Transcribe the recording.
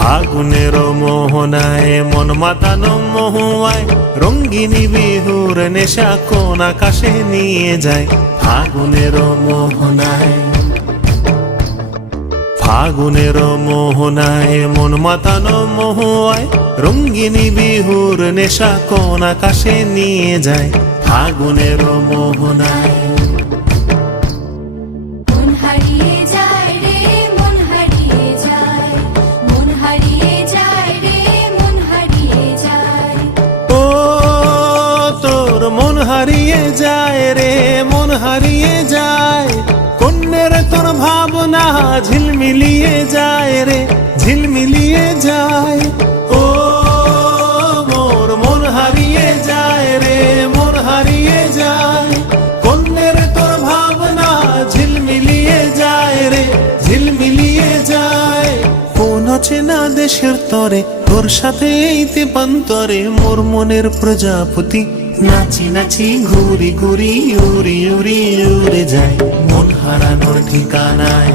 ফাগুনের মোহনায় মন মাতানো মহুয়ায় রঙ্গিনী বিহুর নেশা কোন আকাশে নিয়ে যায়। ফাগুনের মোহনায় ফাগুনের মোহনায় মন মাতানো মহুয়ায় রঙ্গিনী বিহুর নেশা কোন আকাশে নিয়ে যায়। ফাগুনের মোহনায় মন হারিয়ে যায় রে, মন হারিয়ে যায়। কন্যের তোর ভাবনা ঝিলমিলিয়ে যায় রে, ঝিলমিলিয়ে যায়। ও মোর মন হারিয়ে যায় রে, মন হারিয়ে যায়। কন্যের তোর ভাবনা ঝিলমিলিয়ে যায় রে, ঝিলমিলিয়ে যায়। কোন চেনা দেশের তরে তোর সাথে এই তেপান্তরে মোর মনের প্রজাপতি নাচি নাচি ঘুরি ঘুরি উড়ি উড়ি উড়ে যায়। মন হারানোর ঠিকানায়